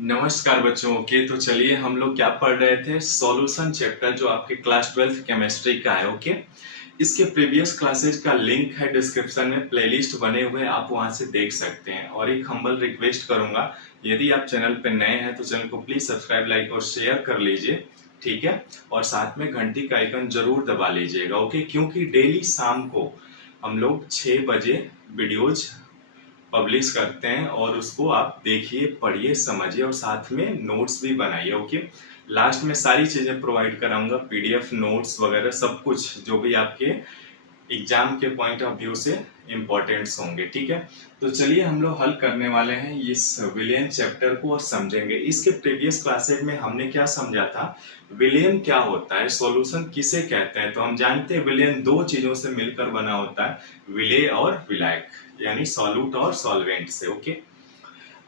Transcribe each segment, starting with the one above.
नमस्कार बच्चों। ओके, तो चलिए हम लोग क्या पढ़ रहे थे, सॉल्यूशन चैप्टर जो आपके क्लास 12th केमिस्ट्री का है। ओके, इसके प्रीवियस क्लासेज का लिंक है डिस्क्रिप्शन में, प्लेलिस्ट बने हुए हैं, आप वहां से देख सकते हैं। और एक हम्बल रिक्वेस्ट करूंगा, यदि आप चैनल पर नए हैं तो चैनल को प्लीज सब्सक्राइब, लाइक और शेयर कर लीजिए, ठीक है। और साथ में घंटी का आइकन जरूर दबा लीजिएगा। ओके, क्योंकि डेली शाम को हम लोग 6 बजे वीडियोज पब्लिश करते हैं और उसको आप देखिए, पढ़िए, समझिए और साथ में नोट्स भी बनाइए। ओके, लास्ट में सारी चीजें प्रोवाइड कराऊंगा, पीडीएफ नोट्स वगैरह सब कुछ जो भी आपके एग्जाम के पॉइंट ऑफ व्यू से इम्पोर्टेंट्स होंगे, ठीक है। तो चलिए हम लोग हल करने वाले हैं इस विलियन चैप्टर को और समझेंगे। इसके प्रीवियस क्लासेज में हमने क्या समझा था, विलियन क्या होता है, सॉल्यूशन किसे कहते हैं। तो हम जानते हैं विलियन दो चीजों से मिलकर बना होता है, विलेय और विलायक, यानी सॉल्यूट और सॉल्वेंट से। ओके,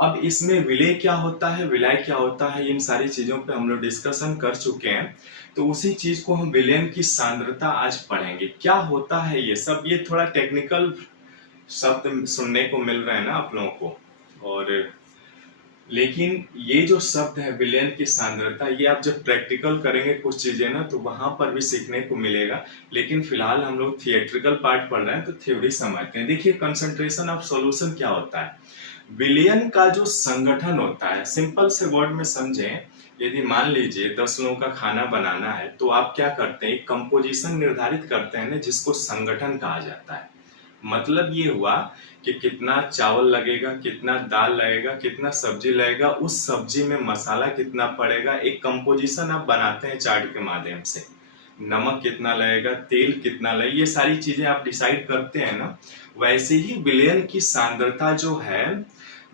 अब इसमें विलेय क्या होता है, विलाय क्या होता है, इन सारी चीजों पे हम लोग डिस्कशन कर चुके हैं। तो उसी चीज को हम विलयन की सांद्रता आज पढ़ेंगे। क्या होता है ये सब, ये थोड़ा टेक्निकल शब्द सुनने को मिल रहे हैं ना आप लोगों को, और लेकिन ये जो शब्द है विलयन की सांद्रता, ये आप जब प्रैक्टिकल करेंगे कुछ चीजें ना, तो वहां पर भी सीखने को मिलेगा। लेकिन फिलहाल हम लोग थिएट्रिकल पार्ट पढ़ रहे हैं तो थ्योरी समझते हैं। देखिए, कंसंट्रेशन ऑफ सॉल्यूशन क्या होता है, विलयन का जो संगठन होता है, सिंपल से वर्ड में समझें। यदि मान लीजिए 10 लोगों का खाना बनाना है तो आप क्या करते हैं, एक कंपोजिशन निर्धारित करते हैं ना, जिसको संगठन कहा जाता है। मतलब ये हुआ कि कितना चावल लगेगा, कितना दाल लगेगा, कितना सब्जी लगेगा, उस सब्जी में मसाला कितना पड़ेगा, एक कंपोजिशन आप बनाते हैं चार्ट के माध्यम से। नमक कितना लगेगा, तेल कितना लगेगा, ये सारी चीजें आप डिसाइड करते हैं ना। वैसे ही विलयन की सांद्रता जो है,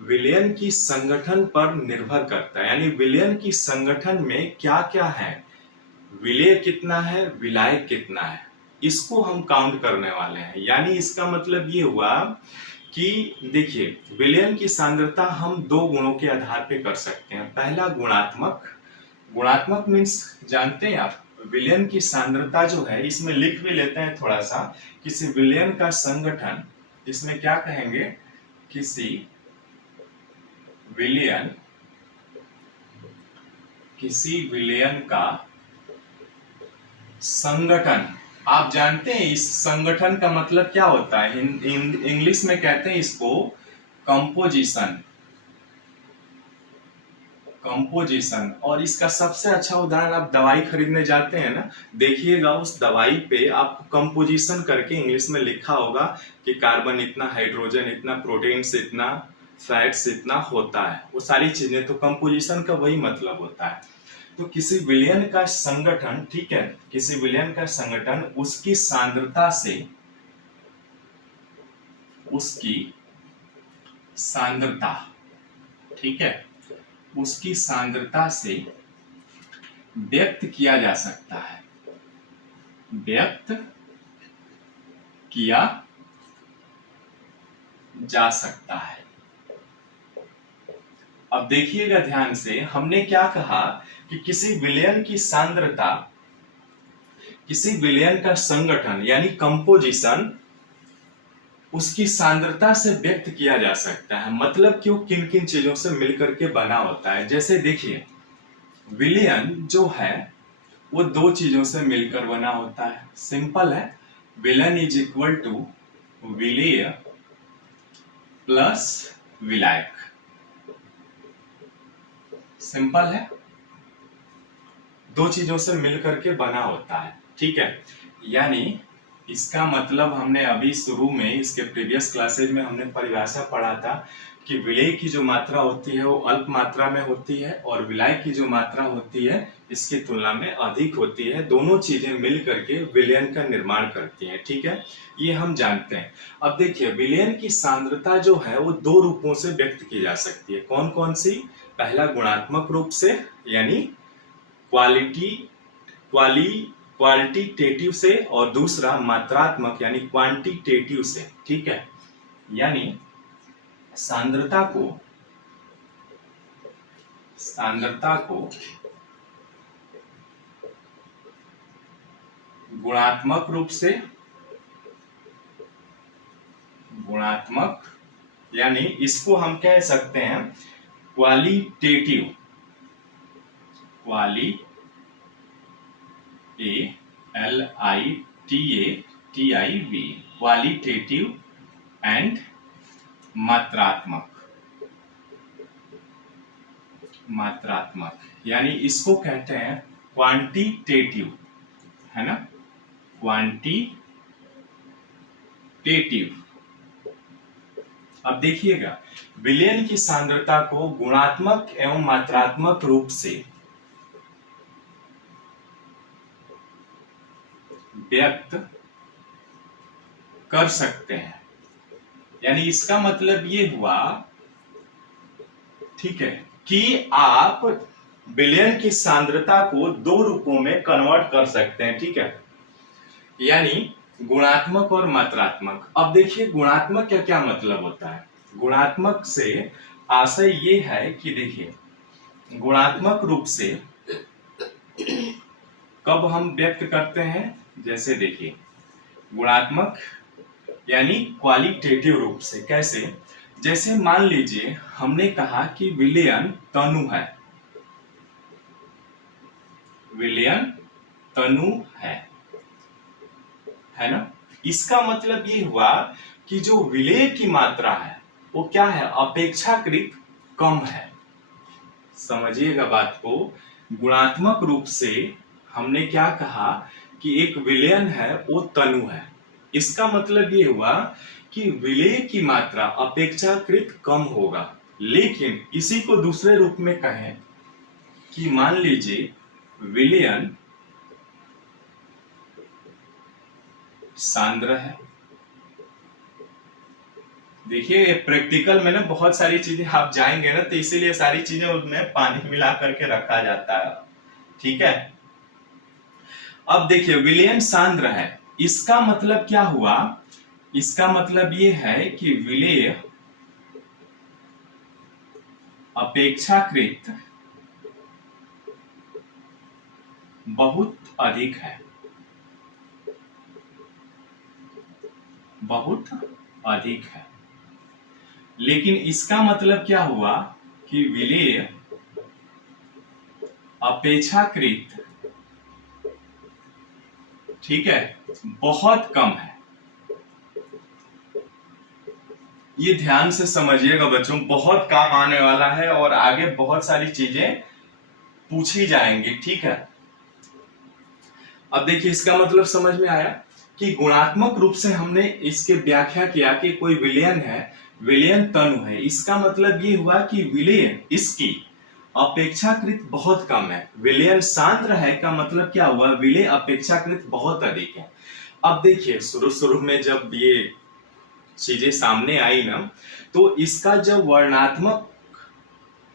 विलयन की संगठन पर निर्भर करता है। यानी विलयन की संगठन में क्या क्या है, विलेय कितना है, विलायक कितना है, इसको हम काउंट करने वाले हैं। यानी इसका मतलब ये हुआ कि देखिए, विलयन की सांद्रता हम दो गुणों के आधार पे कर सकते हैं। पहला गुणात्मक, गुणात्मक मीन्स जानते हैं आप, विलयन की सांद्रता जो है, इसमें लिख भी लेते हैं थोड़ा सा, किसी विलयन का संगठन, इसमें क्या कहेंगे, किसी विलयन, किसी विलयन का संगठन। आप जानते हैं इस संगठन का मतलब क्या होता है, इंग्लिश में कहते हैं इसको कंपोजिशन, कंपोजिशन। और इसका सबसे अच्छा उदाहरण, आप दवाई खरीदने जाते हैं ना, देखिएगा उस दवाई पे आप कंपोजिशन करके इंग्लिश में लिखा होगा कि कार्बन इतना, हाइड्रोजन इतना, प्रोटीन इतना, फैट्स इतना होता है, वो सारी चीजें। तो कंपोजिशन का वही मतलब होता है। तो किसी विलयन का संगठन, ठीक है, किसी विलयन का संगठन उसकी सांद्रता से, उसकी सांद्रता, ठीक है, उसकी सांद्रता से व्यक्त किया जा सकता है, व्यक्त किया जा सकता है। अब देखिएगा ध्यान से, हमने क्या कहा कि किसी विलयन की सांद्रता, किसी विलयन का संगठन यानी कंपोजिशन उसकी सांद्रता से व्यक्त किया जा सकता है। मतलब क्यों, किन किन चीजों से मिलकर के बना होता है। जैसे देखिए, विलयन जो है वो दो चीजों से मिलकर बना होता है, सिंपल है। विलयन इज इक्वल टू विलेय प्लस विलायक, सिंपल है, दो चीजों से मिलकर के बना होता है, ठीक है। यानी इसका मतलब हमने अभी शुरू में, इसके प्रीवियस क्लासेज में हमने परिभाषा पढ़ा था कि विलेय की जो मात्रा होती है वो अल्प मात्रा में होती है और विलाय की जो मात्रा होती है इसकी तुलना में अधिक होती है। दोनों चीजें मिल करके विलयन का निर्माण करती हैं, ठीक है, ये हम जानते हैं। अब देखिए, विलयन की सांद्रता जो है वो दो रूपों से व्यक्त की जा सकती है। कौन कौन सी, पहला गुणात्मक रूप से, यानी क्वालिटी, क्वालिटेटिव से, और दूसरा मात्रात्मक यानी क्वांटिटेटिव से, ठीक है। यानी सांद्रता को, सांद्रता को गुणात्मक रूप से, गुणात्मक यानी इसको हम कह सकते हैं क्वालिटेटिव, क्वालिटेटिव एंड मात्रात्मक, यानी इसको कहते हैं क्वांटिटेटिव, है ना, क्वांटिटेटिव। अब देखिएगा, विलयन की सांद्रता को गुणात्मक एवं मात्रात्मक रूप से व्यक्त कर सकते हैं। यानी इसका मतलब ये हुआ, ठीक है, कि आप विलयन की सांद्रता को दो रूपों में कन्वर्ट कर सकते हैं, ठीक है, यानी गुणात्मक और मात्रात्मक। अब देखिए गुणात्मक का क्या मतलब होता है। गुणात्मक से आशय ये है कि देखिए, गुणात्मक रूप से कब हम व्यक्त करते हैं, जैसे देखिए गुणात्मक यानी क्वालिटेटिव रूप से कैसे, जैसे मान लीजिए हमने कहा कि विलयन तनु है ना। इसका मतलब ये हुआ कि जो विलेय की मात्रा है वो क्या है, अपेक्षाकृत कम है। समझिएगा बात को। गुणात्मक रूप से हमने क्या कहा कि एक विलयन है वो तनु है। इसका मतलब ये हुआ कि विलेय की मात्रा अपेक्षाकृत कम होगा। लेकिन इसी को दूसरे रूप में कहें कि मान लीजिए विलयन सांद्र है। देखिए प्रैक्टिकल में ना बहुत सारी चीजें आप जाएंगे ना, तो इसीलिए सारी चीजें उसमें पानी मिला करके रखा जाता है, ठीक है। अब देखिए विलयन सांद्र है, इसका मतलब क्या हुआ, इसका मतलब ये है कि विलेय अपेक्षाकृत बहुत अधिक है, बहुत अधिक है। लेकिन इसका मतलब क्या हुआ कि विलेय अपेक्षाकृत, ठीक है, बहुत कम है। ये ध्यान से समझिएगा बच्चों, बहुत काम आने वाला है और आगे बहुत सारी चीजें पूछी जाएंगी, ठीक है। अब देखिए इसका मतलब समझ में आया कि गुणात्मक रूप से हमने इसके व्याख्या किया कि कोई विलयन है, विलयन तनु है। इसका मतलब ये हुआ कि विलयन इसकी अपेक्षाकृत बहुत कम है। विलयन सांद्र है का मतलब क्या हुआ, विलय अपेक्षाकृत बहुत अधिक है। अब देखिए शुरू शुरू में जब ये चीजें सामने आई ना, तो इसका जब वर्णनात्मक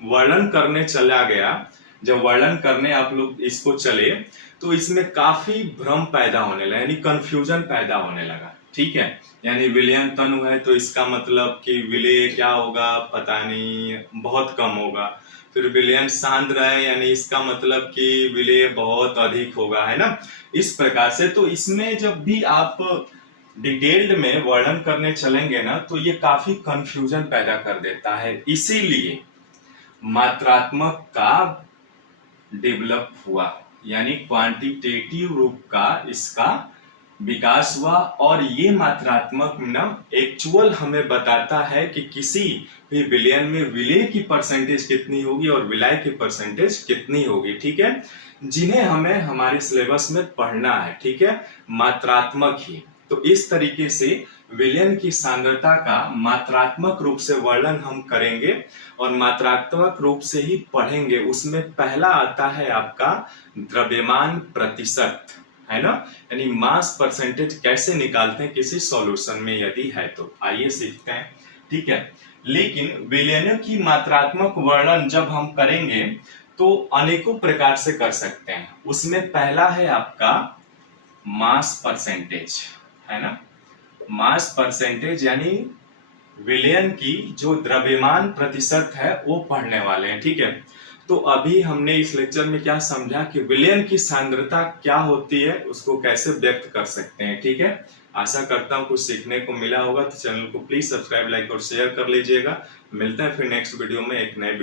वर्णन करने चला गया, जब वर्णन करने आप लोग इसको चले, तो इसमें काफी भ्रम पैदा होने लगा, यानी कंफ्यूजन पैदा होने लगा, ठीक है। यानी विलयन तनु है तो इसका मतलब कि विलय क्या होगा, पता नहीं, बहुत कम होगा। फिर विलयन सांद्र है यानी इसका मतलब कि विलय बहुत अधिक होगा, है ना। इस प्रकार से तो इसमें जब भी आप डिटेल्ड में वर्णन करने चलेंगे ना, तो ये काफी कंफ्यूजन पैदा कर देता है। इसीलिए मात्रात्मक का डेवलप हुआ, यानी क्वांटिटेटिव रूप का इसका विकास हुआ। और ये मात्रात्मक ना एक्चुअल हमें बताता है कि किसी भी विलयन में विलय की परसेंटेज कितनी होगी और विलय की परसेंटेज कितनी होगी, ठीक है, जिन्हें हमें हमारे सिलेबस में पढ़ना है, ठीक है, मात्रात्मक ही। तो इस तरीके से विलयन की सांद्रता का मात्रात्मक रूप से वर्णन हम करेंगे और मात्रात्मक रूप से ही पढ़ेंगे। उसमें पहला आता है आपका द्रव्यमान प्रतिशत, है ना, यानी मास परसेंटेज कैसे निकालते हैं किसी सॉल्यूशन में यदि है तो। आइए सीखते हैं, ठीक है। लेकिन विलयनों की मात्रात्मक वर्णन जब हम करेंगे तो अनेकों प्रकार से कर सकते हैं। उसमें पहला है आपका मास परसेंटेज, है ना, मास परसेंटेज यानी विलयन की जो द्रव्यमान प्रतिशत है वो पढ़ने वाले हैं, ठीक है। तो अभी हमने इस लेक्चर में क्या समझा कि विलयन की सांद्रता क्या होती है, उसको कैसे व्यक्त कर सकते हैं, ठीक है। आशा करता हूं कुछ सीखने को मिला होगा। तो चैनल को प्लीज सब्सक्राइब, लाइक और शेयर कर लीजिएगा। मिलते हैं फिर नेक्स्ट वीडियो में एक नए